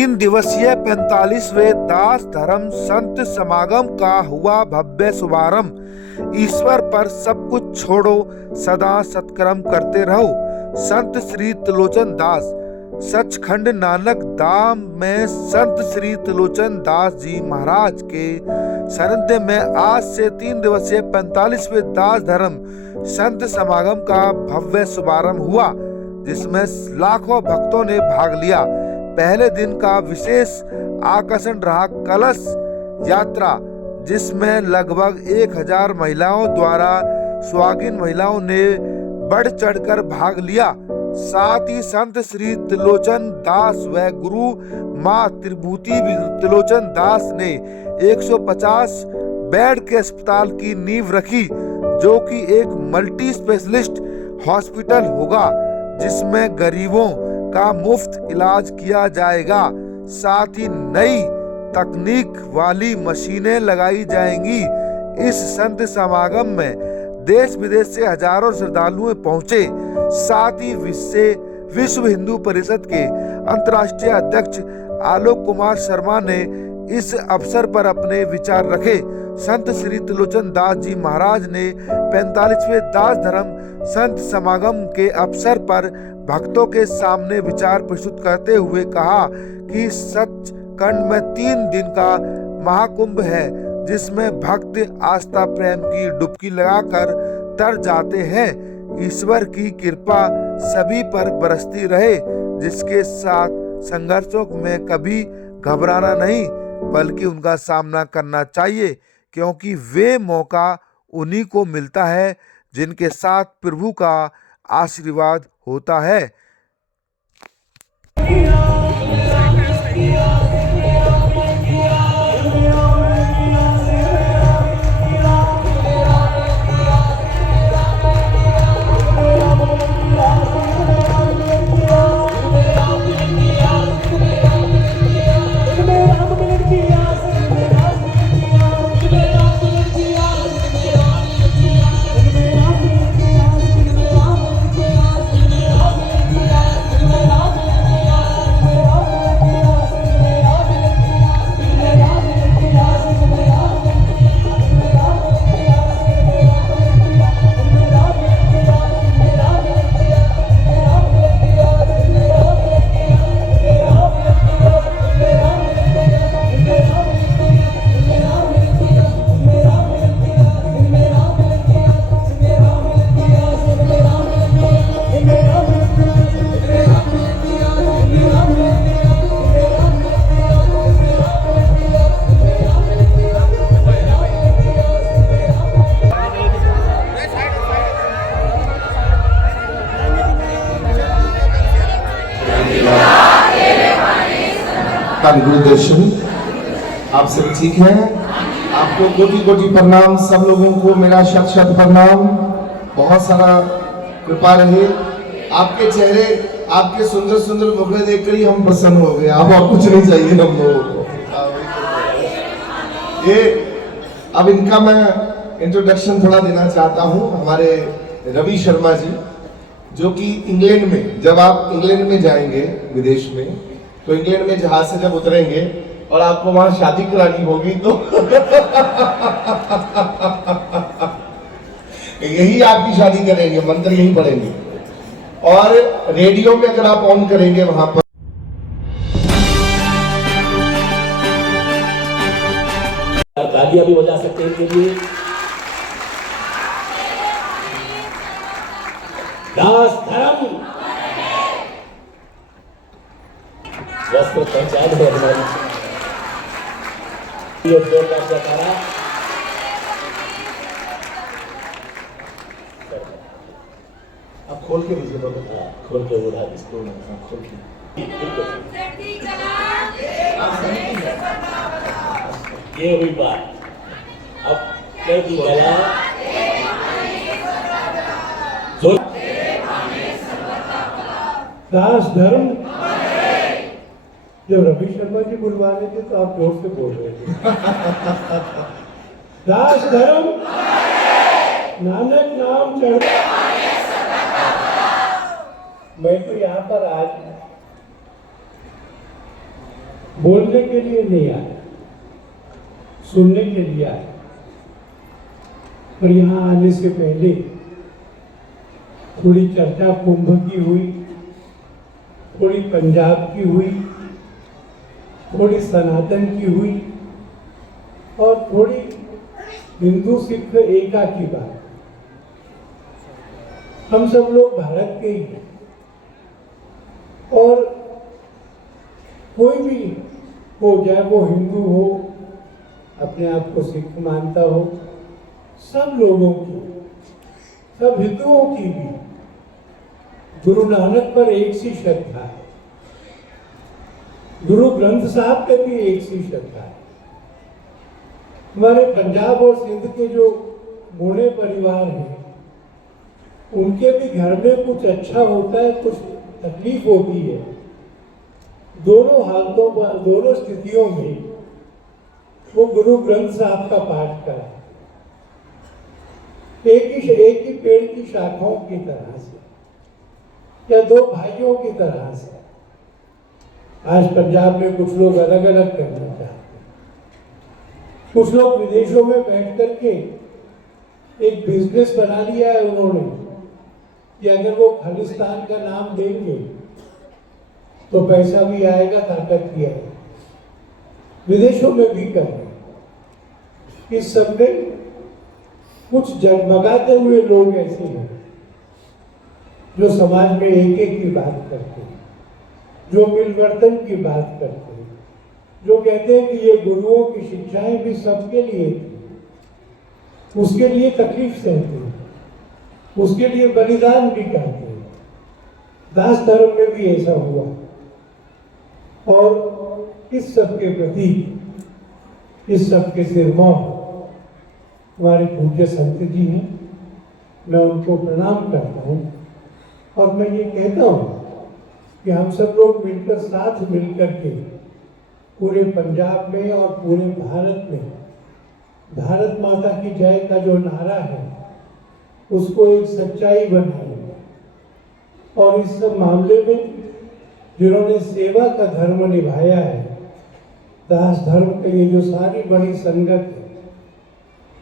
3 दिवसीय 45वें दास धर्म संत समागम का हुआ भव्य शुभारंभ। ईश्वर पर सब कुछ छोड़ो, सदा सत्कर्म करते रहो। संत श्री त्रिलोचन दास। सचखंड नानक धाम में संत श्री त्रिलोचन दास जी महाराज के सानिध्य में आज से 3 दिवसीय 45वें दास धर्म संत समागम का भव्य शुभारंभ हुआ, जिसमें लाखों भक्तों ने भाग लिया। पहले दिन का विशेष आकर्षण रहा कलश यात्रा, जिसमें लगभग 1000 महिलाओं द्वारा सुहागिन महिलाओं ने बढ़ चढ़कर भाग लिया। साथ ही संत श्री त्रिलोचन दास व गुरु मां त्रिभूति त्रिलोचन दास ने 150 बेड के अस्पताल की नींव रखी, जो कि एक मल्टी स्पेशलिस्ट हॉस्पिटल होगा, जिसमें गरीबों का मुफ्त इलाज किया जाएगा। साथ ही नई तकनीक वाली मशीनें लगाई जाएंगी। इस संत समागम में देश विदेश से हजारों श्रद्धालु पहुंचे। साथ ही विश्व हिंदू परिषद के अंतर्राष्ट्रीय अध्यक्ष आलोक कुमार शर्मा ने इस अवसर पर अपने विचार रखे। संत श्री त्रिलोचन दास जी महाराज ने 45वें दास धर्म संत समागम के अवसर पर भक्तों के सामने विचार प्रस्तुत करते हुए कहा कि सचखंड में 3 दिन का महाकुंभ है, जिसमें भक्त आस्था प्रेम की डुबकी लगाकर तर जाते हैं। ईश्वर की कृपा सभी पर बरसती रहे, जिसके साथ संघर्षों में कभी घबराना नहीं बल्कि उनका सामना करना चाहिए, क्योंकि वे मौका उन्हीं को मिलता है जिनके साथ प्रभु का आशीर्वाद होता है। गुरुदर्शन, आप सब ठीक हैं? आपको कोटि कोटि प्रणाम। सब लोगों को मेरा शत शत प्रणाम। बहुत सारा कृपा रहे। आपके चेहरे, आपके सुंदर सुंदर मुखड़े देखकर ही हम प्रसन्न हो गए। अब और कुछ नहीं चाहिए हम लोगों को। ये अब इनका मैं इंट्रोडक्शन थोड़ा देना चाहता हूँ। हमारे रवि शर्मा जी, जो कि इंग्लैंड में, जब आप इंग्लैंड में जाएंगे विदेश में, तो इंग्लैंड में जहाज से जब उतरेंगे और आपको वहां शादी करानी होगी तो यही आपकी शादी करेंगे, मंत्र यही पढ़ेंगे। और रेडियो में अगर आप ऑन करेंगे वहां पर, तालियां भी बजा सकते हैं इनके लिए। दास धर्म वस्त्र पहचान है हमारी। जोरदार जयकारा। आप खोल के दीजिए बाबा। हाँ, खोल के उड़ा इसको, खोल के। ये हुई बात। अब क्या की गला दास धर्म। जब रवि शर्मा जी बुलवा रहे थे तो आप जोर से बोल रहे थे। दास धर्म, नानक नाम चढ़। मैं तो यहाँ पर आज बोलने के लिए नहीं आए, सुनने के लिए आए। और यहाँ आने से पहले थोड़ी चर्चा कुंभ की हुई, थोड़ी पंजाब की हुई, थोड़ी सनातन की हुई और थोड़ी हिंदू सिख एका की बात। हम सब लोग भारत के ही हैं और कोई भी हो, चाहे वो हिंदू हो, अपने आप को सिख मानता हो, सब लोगों की, सब हिंदुओं की भी गुरु नानक पर एक सी श्रद्धा है, गुरु ग्रंथ साहब पे भी एक सी श्रद्धा है। हमारे पंजाब और सिंध के जो मोड़े परिवार हैं, उनके भी घर में कुछ अच्छा होता है, कुछ तकलीफ होती है। दोनों हालतों पर, दोनों स्थितियों में वो गुरु ग्रंथ साहब का पाठ करें, एक ही पेड़ की शाखाओं की तरह से या दो भाइयों की तरह से। आज पंजाब में कुछ लोग अलग अलग करना चाहते हैं, कुछ लोग विदेशों में बैठ करके एक बिजनेस बना लिया है उन्होंने कि अगर वो खालिस्तान का नाम देंगे तो पैसा भी आएगा, ताकत भी आएगी। विदेशों में भी कर रहे हैं। इस सब में कुछ जगमगाते हुए लोग ऐसे हैं जो समाज में एक की बात करते हैं, जो मिलवर्तन की बात करते हैं, जो कहते हैं कि ये गुरुओं की शिक्षाएं भी सबके लिए थी, उसके लिए तकलीफ सहते हैं, उसके लिए बलिदान भी करते हैं। दास धर्म में भी ऐसा हुआ और इस सब के प्रति, इस सब के सिरमौर हमारे पूज्य संत जी हैं। मैं उनको प्रणाम करता हूँ और मैं ये कहता हूँ कि हम सब लोग मिलकर, साथ मिलकर के पूरे पंजाब में और पूरे भारत में भारत माता की जय का जो नारा है उसको एक सच्चाई बनाएंगे। और इस सब मामले में जिन्होंने सेवा का धर्म निभाया है, दास धर्म का ये जो सारी बड़ी संगत है,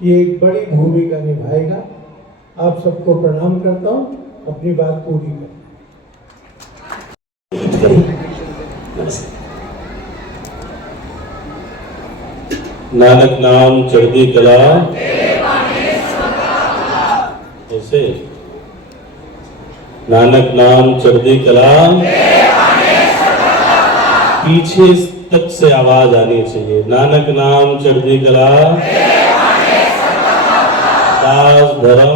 ये एक बड़ी भूमिका निभाएगा। आप सबको प्रणाम करता हूँ, अपनी बात पूरी करता नानक नाम चढ़दी कला ऐसे, नानक नाम चढ़दी कला, पीछे तक से आवाज आनी चाहिए। नानक नाम चढ़दी कला, दास धर्म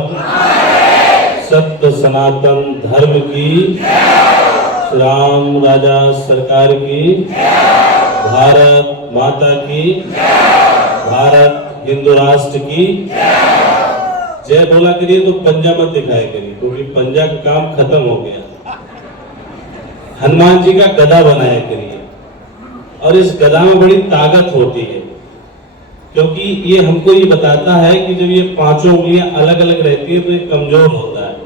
सत्य सनातन धर्म की, श्री राम राजा सरकार की, भारत माता की, भारत हिंदू राष्ट्र की जय बोला करिए। तो पंजा मत दिखाया करिए, क्योंकि पंजा का काम खत्म हो गया। हनुमान जी का गदा बनाया करिए, और इस गदा में बड़ी ताकत होती है, क्योंकि ये हमको ये बताता है कि जब ये पांचों उंगलियां अलग अलग रहती है तो ये कमजोर होता है,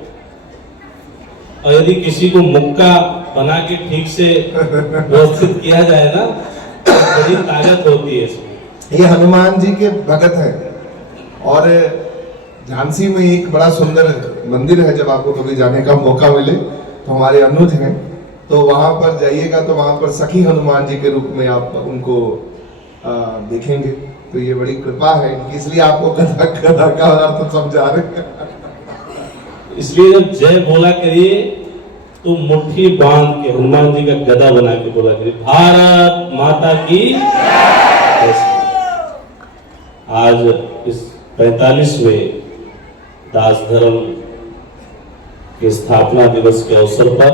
और यदि किसी को मुक्का बना के ठीक से व्यवस्थित किया जाए ना, तो बड़ी ताकत होती है इसमें। ये हनुमान जी के भगत हैं। और झांसी में एक बड़ा सुंदर मंदिर है, जब आपको कभी जाने का मौका मिले तो हमारे अनुज हैं, तो वहां पर जाइएगा तो वहां पर सखी हनुमान जी के रूप में आप उनको देखेंगे। तो ये बड़ी कृपा है, इसलिए आपको गदा का अर्थ समझा रहे हैं। इसलिए जब जय बोला करिए तो मुट्ठी बांध के हनुमान जी का गदा बना के बोला करिए, भारत माता की। आज इस 45वें दास धर्म के स्थापना दिवस के अवसर पर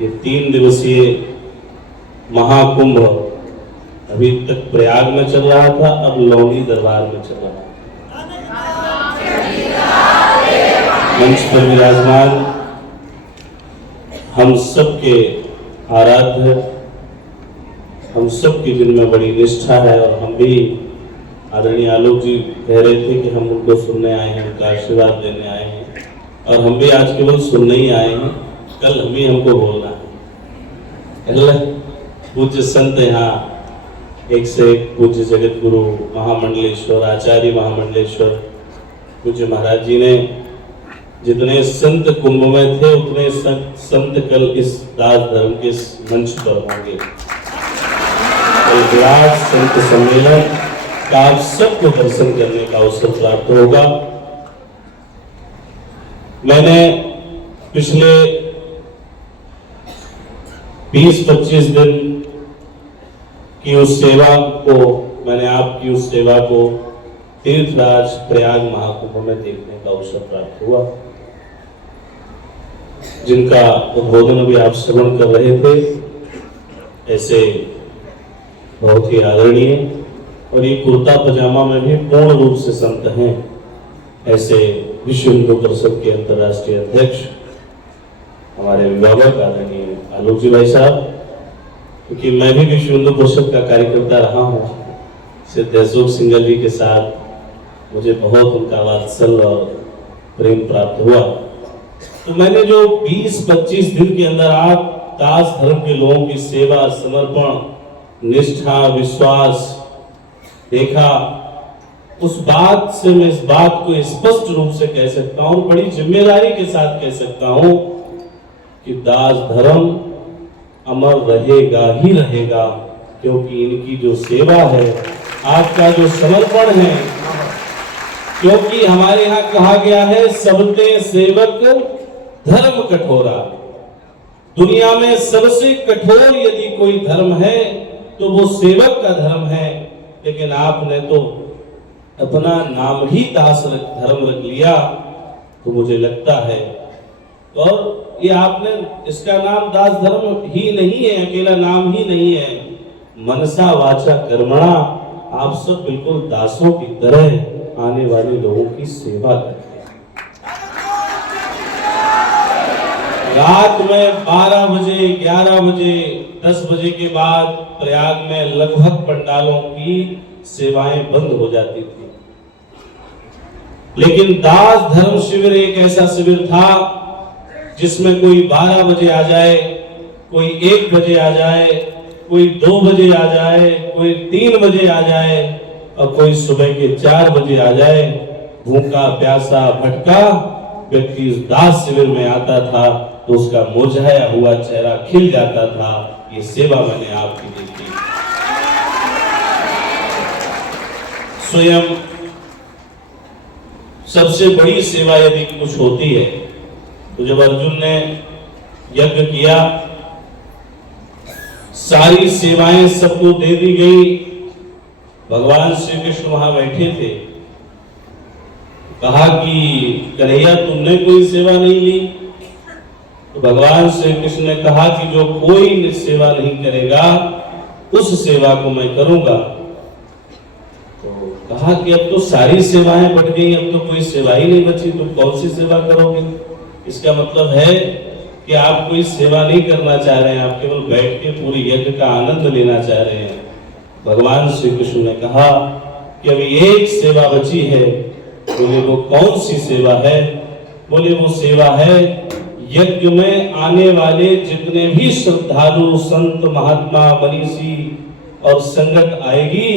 ये 3 दिवसीय महाकुंभ अभी तक प्रयाग में चल रहा था, अब लौली दरबार में चल रहा है। मंच पर विराजमान हम सबके आराध्य, हम सबकी जिनमें बड़ी निष्ठा है, और हम भी आदरणीय आलोक जी कह रहे थे कि हम उनको सुनने आए हैं, उनका आशीर्वाद देने आए हैं, और हम भी आज केवल सुनने ही आए हैं। कल हम ही हमको बोलना है। पूज्य संत यहाँ एक से एक पूज्य जगत गुरु महामंडलेश्वर आचार्य महामंडलेश्वर पूज्य महाराज जी ने जितने संत कुंभ में थे उतने संत कल इस दास धर्म के इस मंच पर होंगे। कल विराट संत सम्मेलन का आप सबको दर्शन करने का अवसर प्राप्त होगा। मैंने पिछले 20-25 दिन की उस सेवा को मैंने आपकी उस सेवा को तीर्थराज प्रयाग महाकुंभ में देखने का अवसर प्राप्त हुआ, जिनका उद्बोधन भी आप श्रवण कर रहे थे। ऐसे बहुत ही आदरणीय और ये कुर्ता पजामा में भी पूर्ण रूप से संत हैं, ऐसे विश्व हिंदू परिषद के अंतर्राष्ट्रीय अध्यक्ष हमारे अभिभावक आदरणीय आलोक जी भाई साहब, क्योंकि मैं भी विश्व हिंदू परिषद का कार्यकर्ता रहा हूँ। सिद्ध अशोक सिंगल जी के साथ मुझे बहुत उनका वात्सल्य और प्रेम प्राप्त हुआ। तो मैंने जो 20-25 दिन के अंदर आप दास धर्म के लोगों की सेवा, समर्पण, निष्ठा, विश्वास देखा, उस बात से मैं इस बात को स्पष्ट रूप से कह सकता हूं, बड़ी जिम्मेदारी के साथ कह सकता हूं कि दास धर्म अमर रहेगा ही रहेगा, क्योंकि इनकी जो सेवा है, आपका जो समर्पण है, क्योंकि हमारे यहाँ कहा गया है सबते सेवक धर्म कठोरा। दुनिया में सबसे कठोर यदि कोई धर्म है तो वो सेवक का धर्म है, लेकिन आपने तो अपना नाम ही दास धर्म रख लिया। तो मुझे लगता है, और ये आपने इसका नाम दास धर्म ही नहीं है, अकेला नाम ही नहीं है, मनसा वाचा कर्मणा, आप सब बिल्कुल दासों की तरह आने वाले लोगों की सेवा करते हैं। रात में 12 बजे, 11 बजे, 10 बजे के बाद प्रयाग में लगभग पंडालों की सेवाएं बंद हो जाती थी, लेकिन दास धर्म शिविर एक ऐसा शिविर था जिसमें कोई 12 बजे आ जाए, कोई 1 बजे आ जाए, कोई 2 बजे आ जाए, कोई 3 बजे आ जाए और कोई सुबह के 4 बजे आ जाए। भूखा प्यासा भटका व्यक्ति उस दास शिविर में आता था तो उसका मुरझाया हुआ चेहरा खिल जाता था। ये सेवा मैंने आपकी देखी। स्वयं सबसे बड़ी सेवा यदि कुछ होती है तो जब अर्जुन ने यज्ञ किया, सारी सेवाएं सबको दे दी गई, भगवान श्री कृष्ण वहां बैठे थे, कहा कि कन्हैया तुमने कोई सेवा नहीं ली? तो भगवान श्री कृष्ण ने कहा कि जो कोई सेवा नहीं करेगा उस सेवा को मैं करूंगा। तो कहा कि अब तो सारी सेवाएं बढ़ गई, अब तो कोई सेवा ही नहीं बची, तुम कौन सी सेवा करोगे? इसका मतलब है कि आप कोई सेवा नहीं करना चाह रहे हैं, आप केवल बैठ के पूरी यज्ञ का आनंद लेना चाह रहे हैं। भगवान श्री कृष्ण ने कहा कि अभी एक सेवा बची है। बोले वो कौन सी सेवा है? बोले वो सेवा है यज्ञ में आने वाले जितने भी श्रद्धालु संत महात्मा मनीषी और संगत आएगी,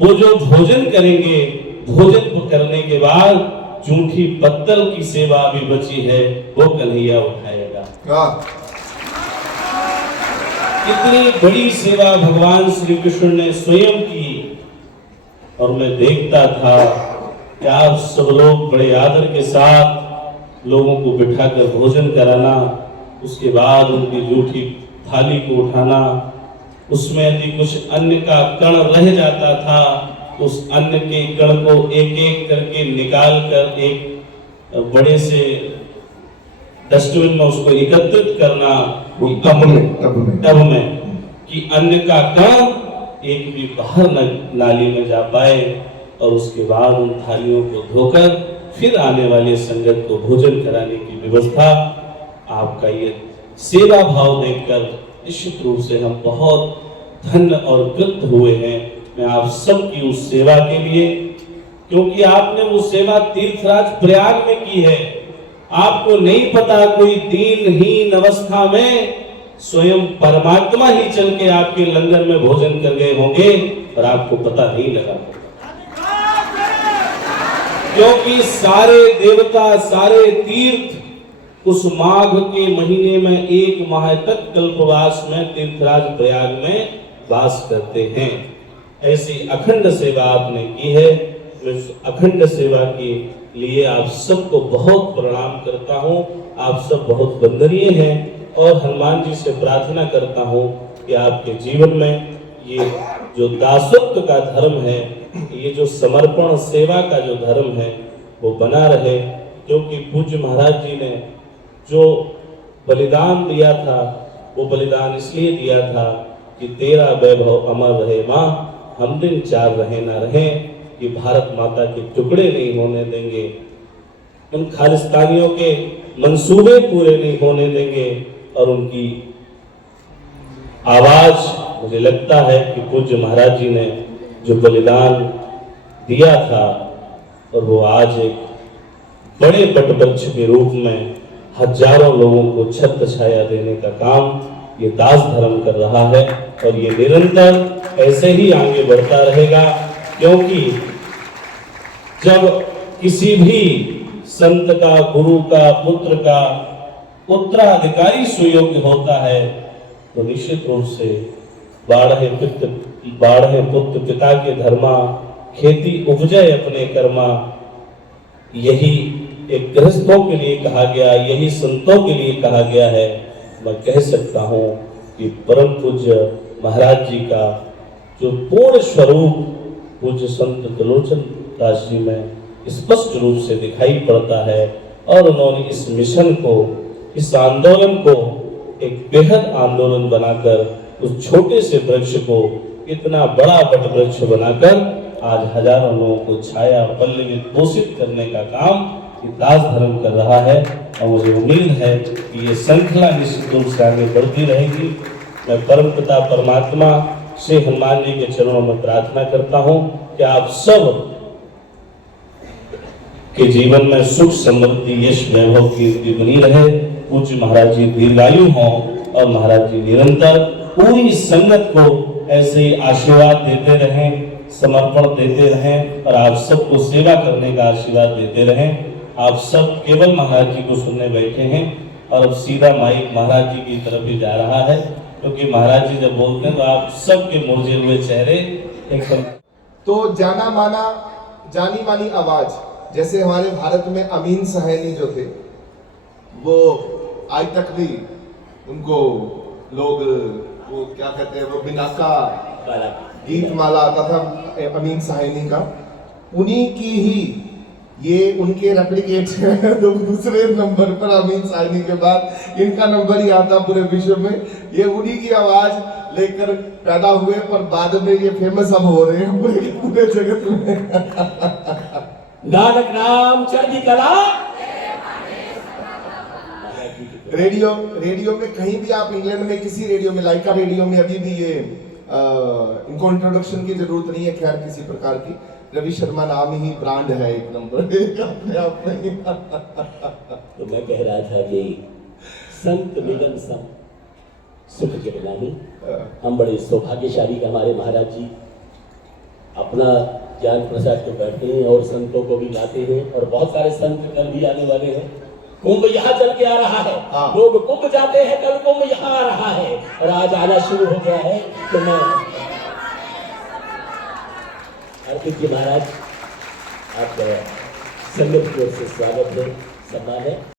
वो जो भोजन करेंगे, भोजन करने के बाद जूठी पत्तल की सेवा भी बची है, वो कन्हैया उठाएगा। कितनी बड़ी सेवा भगवान श्री कृष्ण ने स्वयं की। और मैं देखता था कि आप सब लोग बड़े आदर के साथ लोगों को बिठाकर भोजन कराना, उसके बाद उनकी जूठी थाली को उठाना, उसमें यदि कुछ अन्न का कण रह जाता था, उस अन्न के कण को एक एक करके निकाल कर एक बड़े से डस्टबिन में उसको एकत्रित करना, टब में कि अन्न का कण एक भी बाहर नाली में जा पाए, और उसके बाद उन थालियों को धोकर फिर आने वाले संगत को भोजन कराने की व्यवस्था। आपका ये सेवा भाव देखकर निश्चित रूप से हम बहुत धन्य और कृत हुए हैं। मैं आप सबकी उस सेवा के लिए, क्योंकि आपने वो सेवा तीर्थराज प्रयाग में की है। आपको नहीं पता कोई दीनहीन अवस्था में स्वयं परमात्मा ही चल के आपके लंगर में भोजन कर गए होंगे और आपको पता नहीं लगा, क्योंकि सारे देवता, सारे तीर्थ उस माघ के महीने में 1 माह तक कल्पवास में तीर्थराज प्रयाग में वास करते हैं। ऐसी अखंड सेवा आपने की है। मैं उस अखंड सेवा के लिए आप सबको बहुत प्रणाम करता हूँ। आप सब बहुत वंदनीय हैं और हनुमान जी से प्रार्थना करता हूँ कि आपके जीवन में ये जो दासत्व का धर्म है, ये जो समर्पण सेवा का जो धर्म है वो बना रहे, क्योंकि पूज्य महाराज जी ने जो बलिदान दिया था वो बलिदान इसलिए दिया था कि तेरा वैभव अमर रहे माँ, हम दिन 4 रहे ना रहे, कि भारत माता के टुकड़े नहीं होने देंगे, उन खालिस्तानियों के मंसूबे पूरे नहीं होने देंगे। और उनकी आवाज, मुझे लगता है कि पूज्य महाराज जी ने जो बलिदान दिया था और वो आज एक बड़े वटवृक्ष के रूप में हजारों लोगों को छत्र छाया देने का काम ये दास धर्म कर रहा है और ये निरंतर ऐसे ही आगे बढ़ता रहेगा, क्योंकि जब किसी भी संत का, गुरु का, पुत्र का उत्तराधिकारी सुयोग्य होता है तो निश्चित रूप से बाढ़े पुत्र पिता के धर्मा, खेती उपजय अपने कर्मा, यही एक गृहस्थों के लिए कहा गया, यही संतों के लिए कहा गया है। मैं कह सकता हूँ कि परम पूज्य महाराज जी का जो पूर्ण स्वरूप पूज्य संत त्रिलोचन दास जी में स्पष्ट रूप से दिखाई पड़ता है और उन्होंने इस मिशन को, इस आंदोलन को एक बेहद आंदोलन बनाकर उस छोटे से वृक्ष को इतना बड़ा वट वृक्ष बनाकर आज हजारों लोगों को छाया पल्लवित पोषित करने का काम ये दास धर्म कर रहा है। और मुझे उम्मीद है कि ये श्रृंखला निश्चित रूप से आगे बढ़ती रहेगी। मैं परम पिता परमात्मा से हनुमान जी के चरणों में प्रार्थना करता हूँ कि आप सब के जीवन में सुख समृद्धि यश वैभव कीर्ति बनी रहे। पूज्य महाराज जी दीर्घायु हों और महाराज जी निरंतर पूरी संगत को ऐसे ही आशीर्वाद देते रहें, समर्पण देते रहें और आप सबको सेवा करने का आशीर्वाद देते रहें। आप सब केवल महाराज जी को सुनने बैठे हैं और अब सीधा माइक महाराज जी की तरफ ही जा रहा है, क्योंकि महाराज जी जब बोलते हैं तो आप सबके मुरझे हुए चेहरे एकदम। तो जाना माना जानी मानी आवाज, जैसे हमारे भारत में अमीन सहनी जो थे, वो आज तक भी उनको लोग वो क्या कहते हैं, वो बिनाका गीत माला आता था अमीन सहनी का, उन्हीं की ही ये उनके रेप्लिकेट है। तो दूसरे नंबर पर अमीन सहनी के बाद इनका नंबर ही आता पूरे विश्व में। ये उन्हीं की आवाज लेकर पैदा हुए, पर बाद में ये फेमस अब हो रहे हैं पूरे जगत में। नानक नाम चढ़ती कला। रेडियो में कहीं भी आप इंग्लैंड में किसी रेडियो में, लाइका रेडियो में अभी भी ये इनको इंट्रोडक्शन की जरूरत नहीं है खैर किसी प्रकार की। रवि शर्मा नाम ही ब्रांड है एक नंबर अपने आप में। तो मैं कह रहा था कि संत मिलन सम सुख के बिना नहीं। हम बड़े सौभाग्यशाली के हमारे महाराज जी अपना ज्ञान प्रसाद को बैठते हैं और संतों को भी लाते हैं, और बहुत सारे संत कल भी आने वाले हैं। कुंभ यहाँ चल के आ रहा है, लोग कुंभ जाते हैं, कल कुंभ यहाँ आ रहा है और आज आना शुरू हो गया है। तो मैं अर्पित जी महाराज, आप संगत की ओर से स्वागत है, सम्मान है।